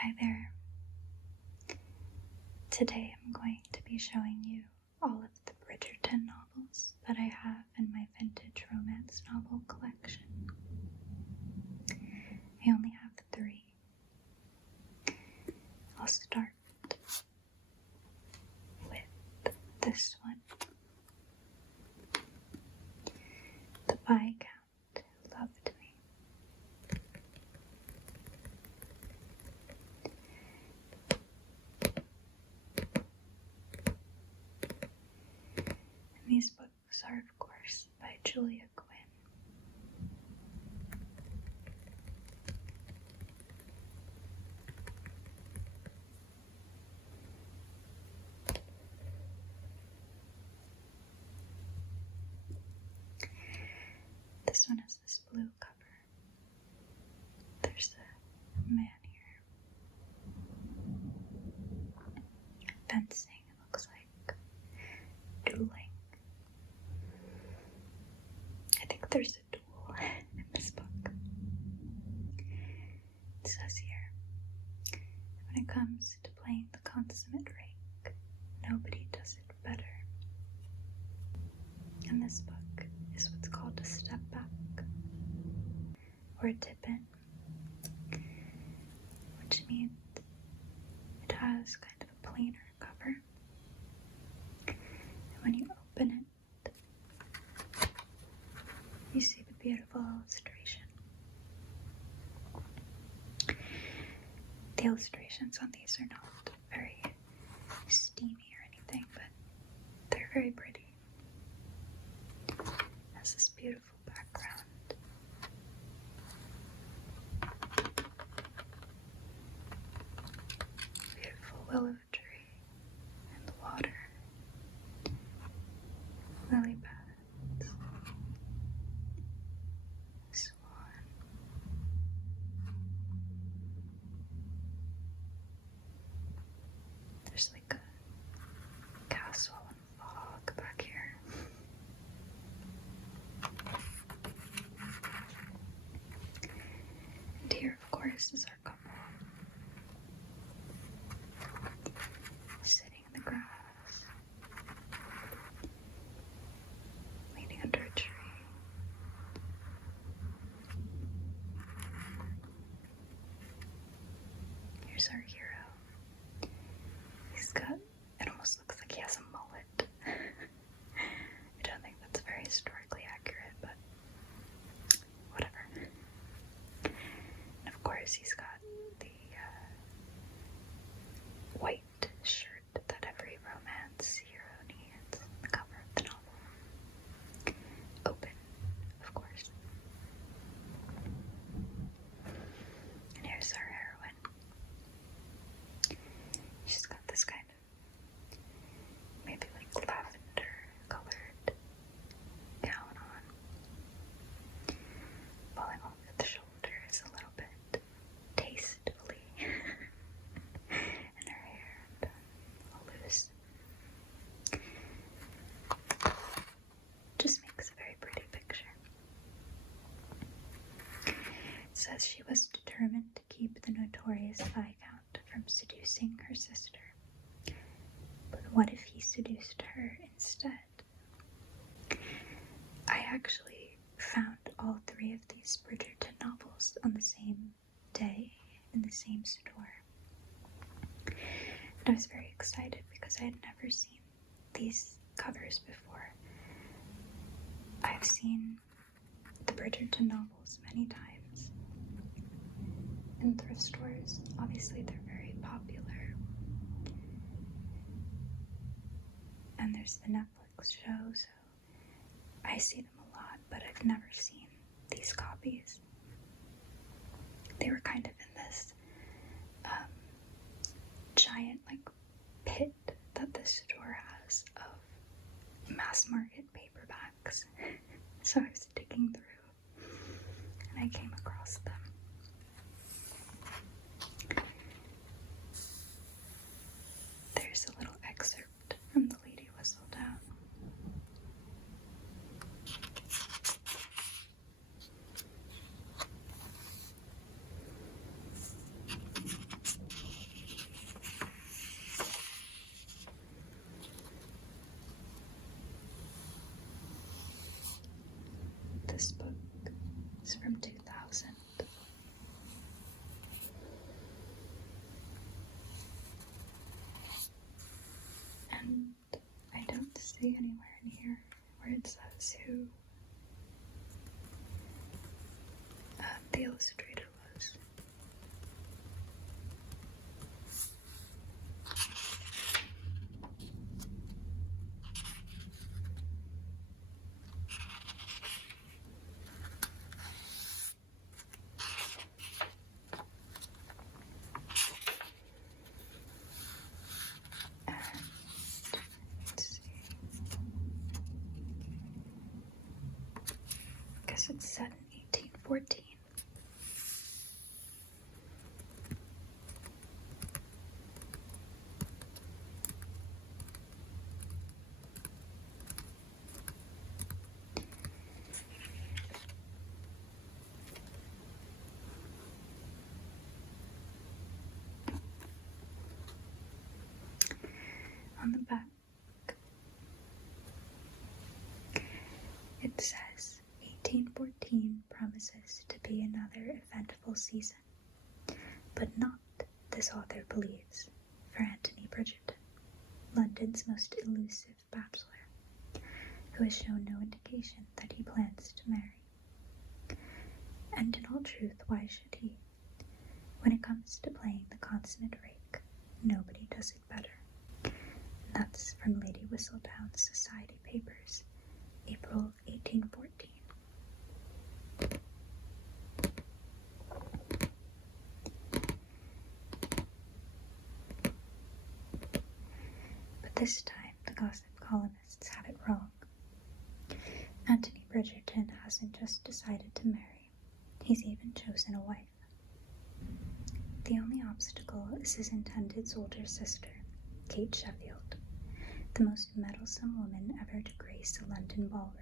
Hi there. Today I'm going to be showing you all of the Bridgerton novels that I have in my vintage romance novel collection. I only have 3. I'll start with this one. The Viscount Who Loved Me. And these books are, of course, by Julia Quinn. This one has this blue cover. There's a man here fencing, it looks like, dueling. I think there's a duel in this book. It says here, when it comes to playing the consummate rake, nobody does it better. And this book is what's called a step back, or a tip in, which means it has kind of a plainer cover. And when you open it, you see the beautiful illustration. The illustrations on these are not very steamy or anything, but they're very pretty. It has this beautiful background. Beautiful willow tree in the water. Lily pads. Swan. There's like a castle and fog back here. And here, of course, is our couple. Sitting in the grass. Leaning under a tree. Here's our hero. He's got, it almost looks like he has a mullet. I don't think that's very historically accurate, but whatever. And of course he's got the white shirt that every romance hero needs on the cover of the novel. Open, of course. And here's our heroine. She's got this kind of maybe like lavender colored gown on, falling over the shoulders a little bit tastefully, and her hair done all loose. Just makes a very pretty picture. It says she was determined to keep the notorious Viscount from seducing her sister. But what if he seduced her instead? I actually found all 3 of these Bridgerton novels on the same day in the same store. And I was very excited because I had never seen these covers before. I've seen the Bridgerton novels many times in thrift stores. Obviously, they're very popular. And there's the Netflix show, so I see them a lot, but I've never seen these copies. They were kind of in this giant like pit that the store has of mass market paperbacks. So I was digging through and I came across them. There's a little excerpt from The Lady Whistledown. from 2000. And I don't see anywhere in here where it says who the illustrator was. I guess it's set in 1814. On the back, it says 1814 promises to be another eventful season, but not, this author believes, for Anthony Bridgerton, London's most elusive bachelor, who has shown no indication that he plans to marry. And in all truth, why should he? When it comes to playing the consummate rake, nobody does it better. And that's from Lady Whistledown's Society Papers, April 1814. But this time, the gossip columnists have it wrong. Anthony Bridgerton hasn't just decided to marry, he's even chosen a wife. The only obstacle is his intended's older sister, Kate Sheffield, the most meddlesome woman ever to grace a London ballroom.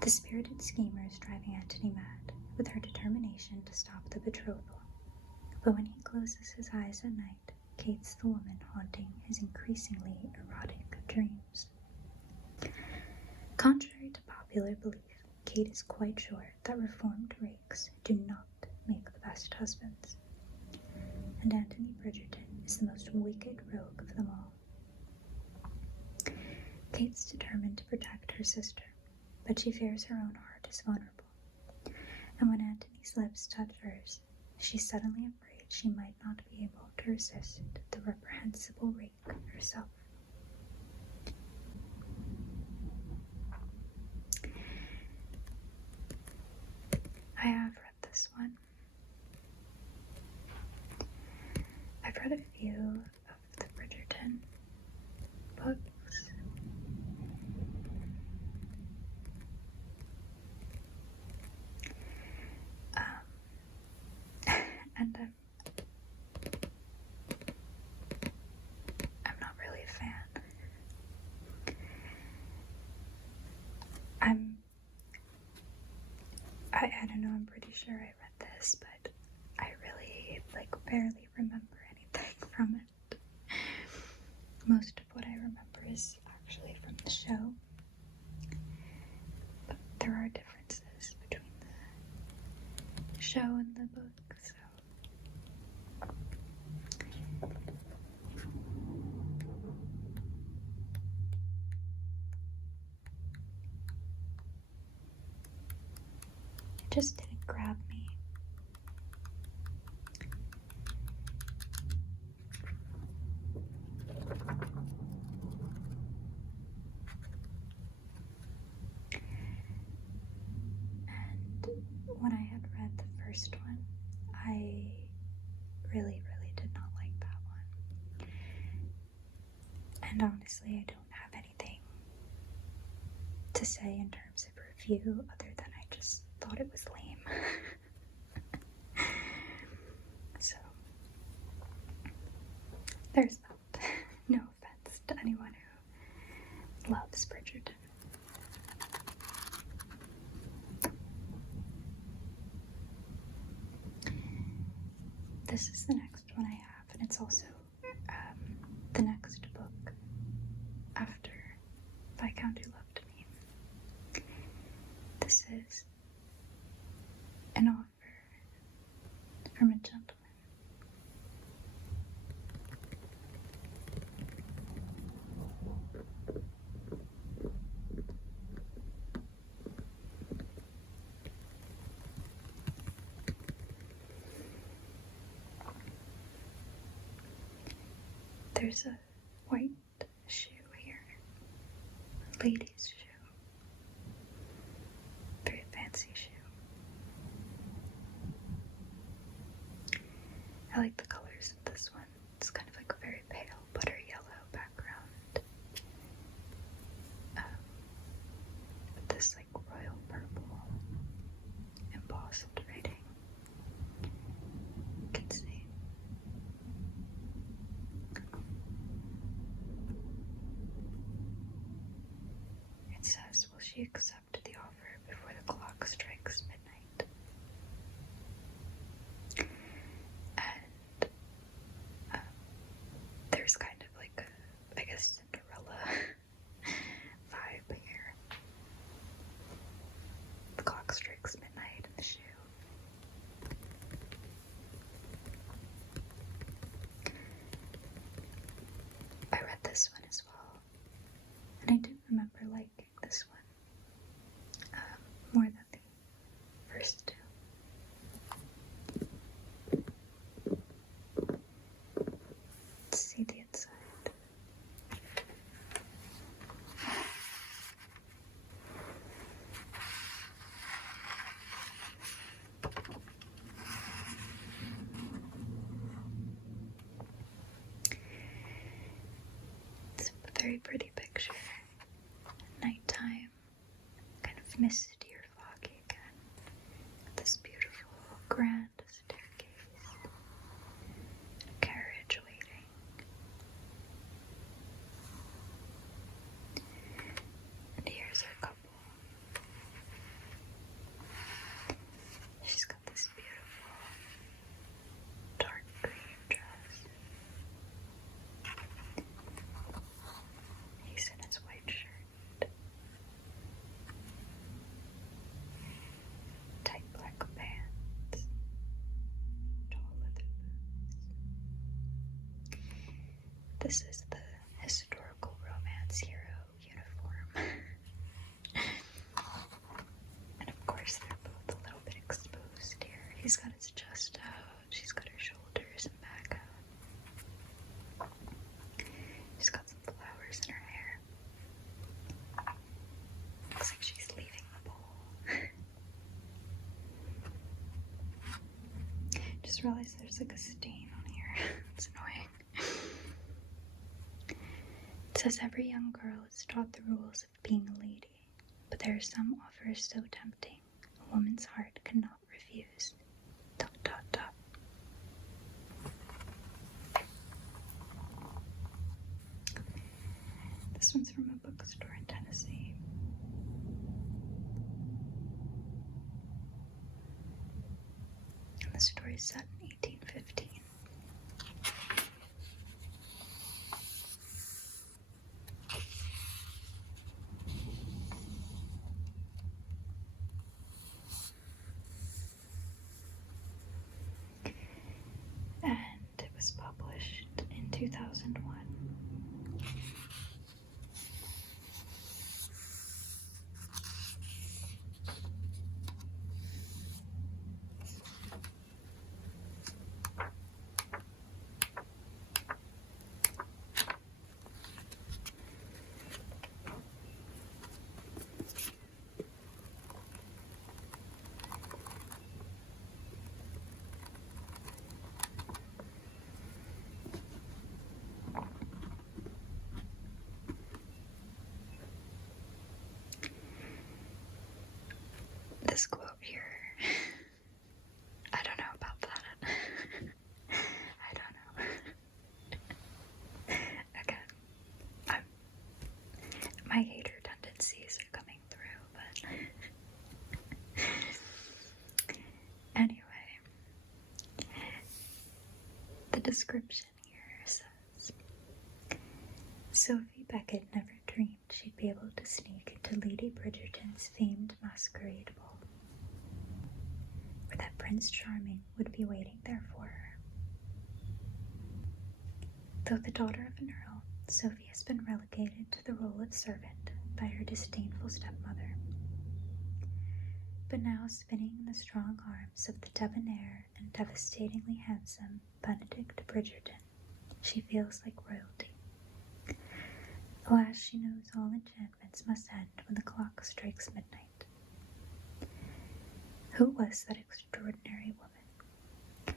The spirited schemer is driving Anthony mad with her determination to stop the betrothal. But when he closes his eyes at night, Kate's the woman haunting his increasingly erotic dreams. Contrary to popular belief, Kate is quite sure that reformed rakes do not make the best husbands. And Anthony Bridgerton is the most wicked rogue of them all. Kate's determined to protect her sister, but she fears her own heart is vulnerable. And when Anthony's lips touch hers, she's suddenly afraid she might not be able to resist the reprehensible rake herself. I have read this one. I've read a few of the Bridgerton books. And I'm not really a fan. I don't know, I'm pretty sure I read this, but I really, barely remember anything from it. Most of what I remember is actually from the show. But there are differences between the show and the book, so. It just didn't grab me. And when I had read the first one, I really did not like that one. And honestly, I don't have anything to say in terms of review other than I just thought it was lame. So, there's that. No offense to anyone who loves Bridgerton. This is the next one I have, and it's also the next book after Viscount Who Loved Me. an offer from a gentleman. There's a white shoe here, a lady's shoe, very fancy shoe. I like the colors of this one. It's kind of like a very pale butter yellow background. With this like royal purple embossed writing. You can see. It says, will she accept the offer before the clock strikes midnight? And there's kind of like a, I guess, Cinderella vibe here. The clock strikes midnight in the shoe. I read this one as well, and I do remember liking this one more than the first two. Let's see the inside. It's a very pretty picture. Nighttime, kind of misty or foggy again. This beautiful grand staircase. A carriage waiting. And here's our couple. She's got this beautiful dark green dress. He's in his white shirt. Tight black pants. Tall leather boots. This is the historical romance hero uniform. And of course they're both a little bit exposed here. He's got his chest out, she's got her shoulders and back out. She's got some flowers in her hair. Looks like she's leaving the bowl. Just realized there's like a stain on here. It's annoying. It says every young girl is taught the rules of being a lady, but there are some offers so tempting a woman's heart cannot refuse. ... This one's from a bookstore in Tennessee. And the story is set in 1815. And it was published in 2001. This quote here, I don't know about that. I don't know. Again, my hater tendencies are coming through, but anyway, the description here says, Sophie Beckett never dreamed she'd be able to sneak into Lady Bridgerton's famed masquerade ball. Prince Charming would be waiting there for her. Though the daughter of an earl, Sophie has been relegated to the role of servant by her disdainful stepmother. But now, spinning in the strong arms of the debonair and devastatingly handsome Benedict Bridgerton, she feels like royalty. Alas, she knows all enchantments must end when the clock strikes midnight. Who was that extraordinary woman?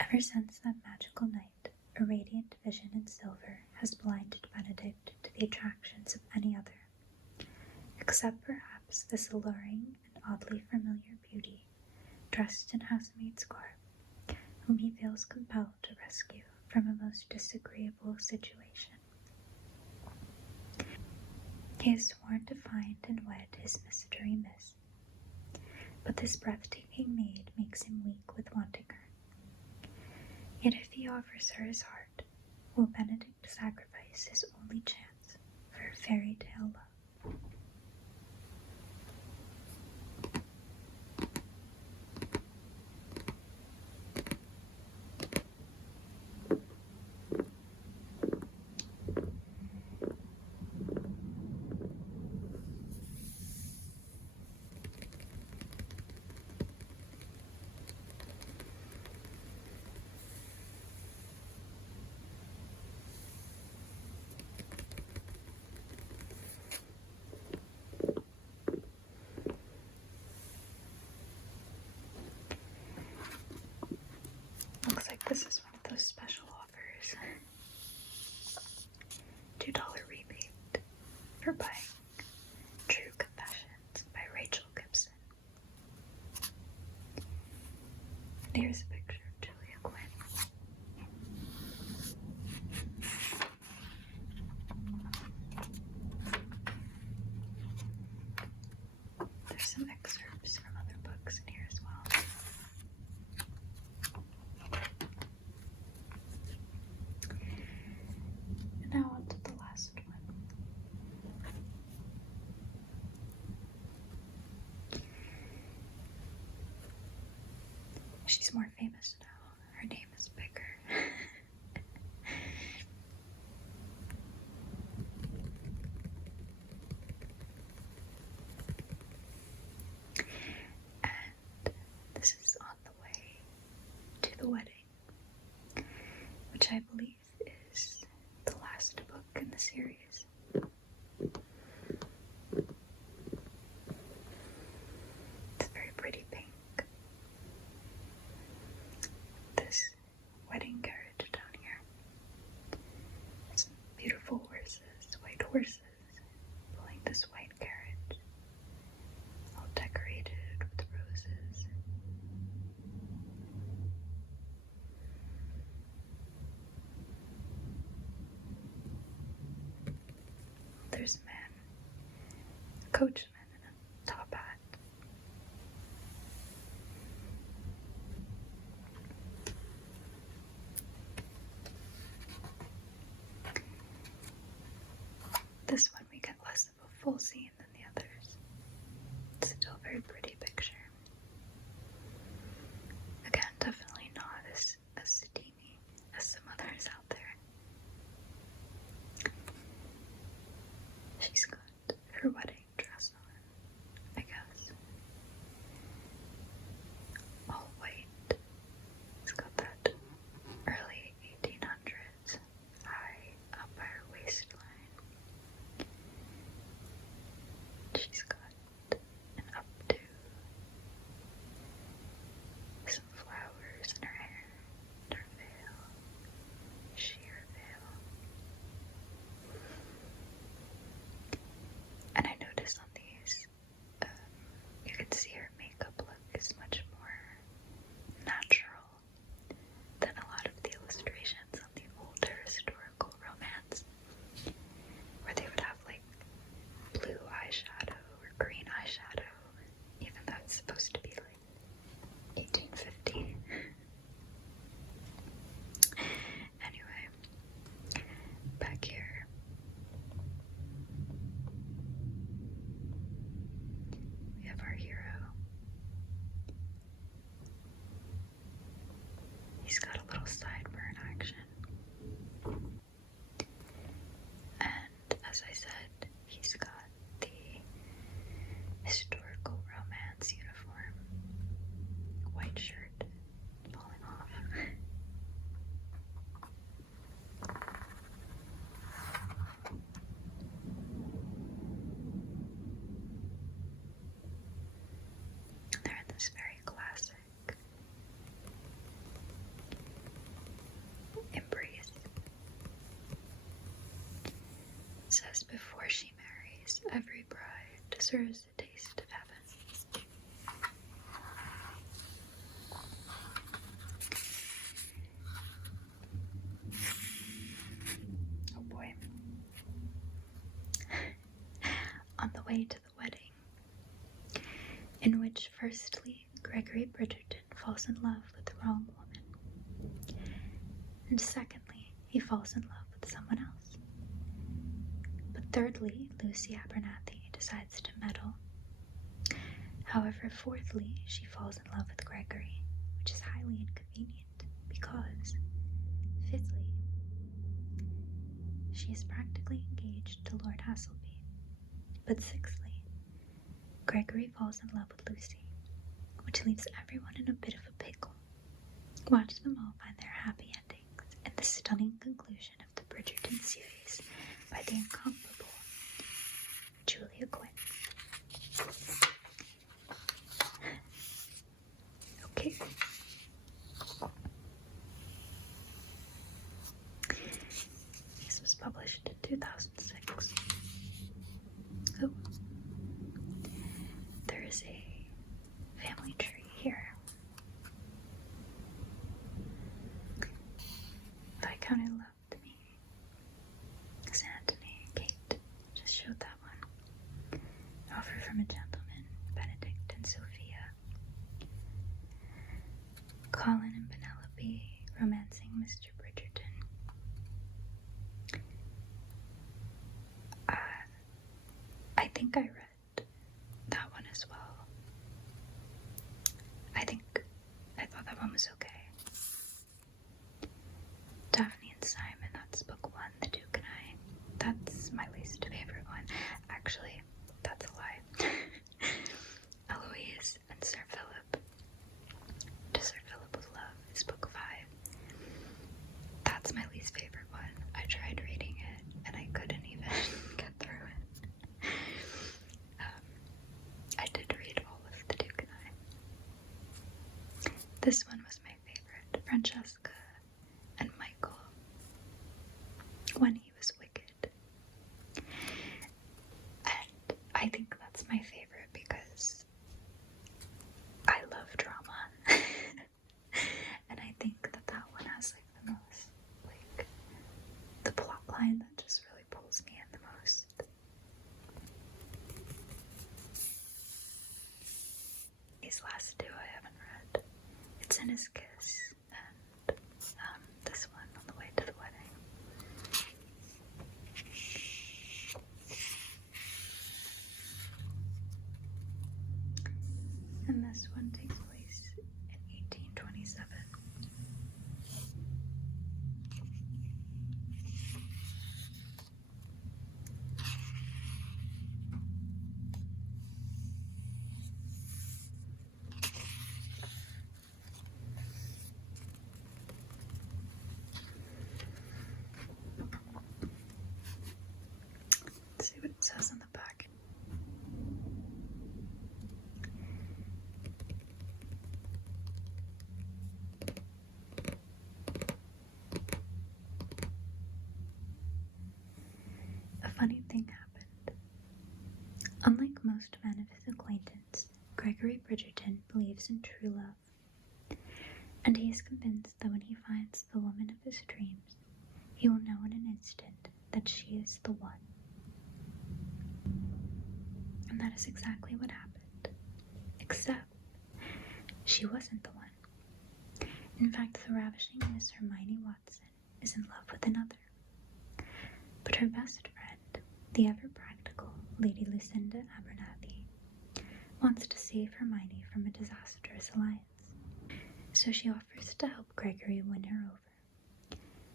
Ever since that magical night, a radiant vision in silver has blinded Benedict to the attractions of any other, except perhaps this alluring and oddly familiar beauty, dressed in housemaid's garb, whom he feels compelled to rescue from a most disagreeable situation. He is sworn to find and wed his mystery miss, but this breathtaking maid makes him weak with wanting her. Yet if he offers her his heart, will Benedict sacrifice his only chance for a fairy tale love? Looks like this is one of those special offers. $2 rebate for buying True Confessions by Rachel Gibson. And here's a picture of Julia Quinn. There's some excerpts from other books in here as well. And now on to the last one. She's more famous now. Her name is bigger. And this is On the Way to the Wedding, which I believe is the last book in the series. It's very pretty pink. This wedding carriage down here. Some beautiful horses, white horses, pulling this white carriage, all decorated with roses. There's a man, a coachman in a top hat. This one we get less of a full scene than the others. It's still a very pretty picture. Again, definitely not as steamy as some others out there. She's got her wedding dress on, I guess. All white. It's got that early 1800s high up her waistline. says before she marries, every bride deserves a taste of heaven. Oh boy. On the way to the wedding, in which firstly Gregory Bridgerton falls in love with the wrong woman, and secondly he falls in love with someone else. But thirdly, Lucy Abernathy decides to meddle. However, fourthly, she falls in love with Gregory, which is highly inconvenient because, fifthly, she is practically engaged to Lord Hasselby. But sixthly, Gregory falls in love with Lucy, which leaves everyone in a bit of a pickle. Watch them all find their happy endings and the stunning conclusion of the Bridgerton series by the incomparable Julia Quinn. Okay. This was published in 2006. Oh. There is a family tree here that I kind of loved to me. Because Anthony and Kate just showed that one. Offer from a Gentleman, Benedict and Sophia. Colin and Penelope romancing Mr. Bridgerton. I think I read that one as well. I thought that one was okay. Daphne and Simon, that's book 1, The Duke and I. That's my least favorite one. Actually, that's a lie. Eloise and Sir Philip. To Sir Philip with Love is book 5. That's my least favorite one. I tried reading it and I couldn't even get through it. I did read all of The Duke and I. This one was my favorite. Francesca and Michael. When he was wicked. And I think that's my favorite because I love drama. And I think that one has the most, the plot line that just really pulls me in the most. These last two I haven't read. It's in His Kiss and this one, On the Way to the Wedding. And this one takes place in 1827. Let's see what it says on the back. A funny thing happened. Unlike most men of his acquaintance, Gregory Bridgerton believes in true love, and he is convinced that when he finds the woman of his dreams, he will know in an instant that she is the one. And that is exactly what happened. Except, she wasn't the one. In fact, the ravishing Miss Hermione Watson is in love with another. But her best friend, the ever-practical Lady Lucinda Abernathy, wants to save Hermione from a disastrous alliance. So she offers to help Gregory win her over.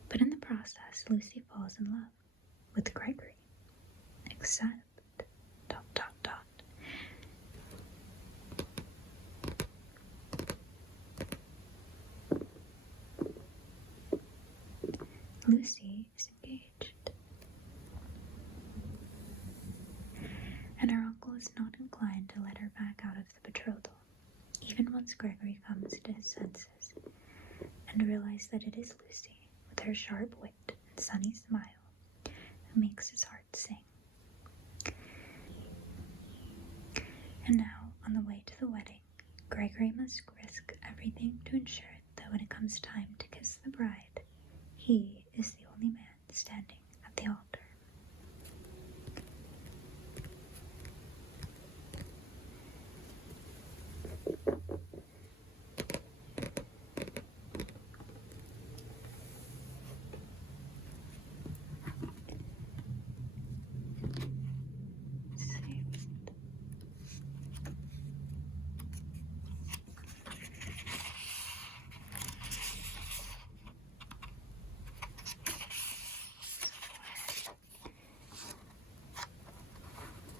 But in the process, Lucy falls in love with Gregory. Except... ... Lucy is engaged. And her uncle is not inclined to let her back out of the betrothal, even once Gregory comes to his senses and realizes that it is Lucy, with her sharp wit and sunny smile, who makes his heart sing. And now, on the way to the wedding, Gregory must risk everything to ensure that when it comes time to kiss the bride, he is the only man standing at the altar.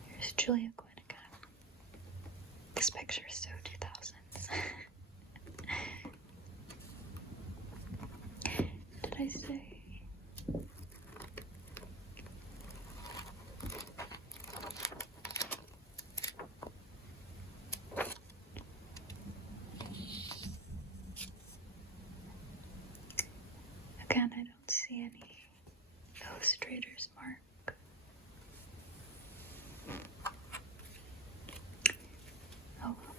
Here's Julia Quinn again. This picture is so 2000s. Did I say? Again, I don't see any illustrator's mark. Oh well.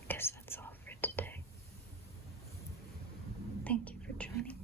I guess that's all for today. Thank you for joining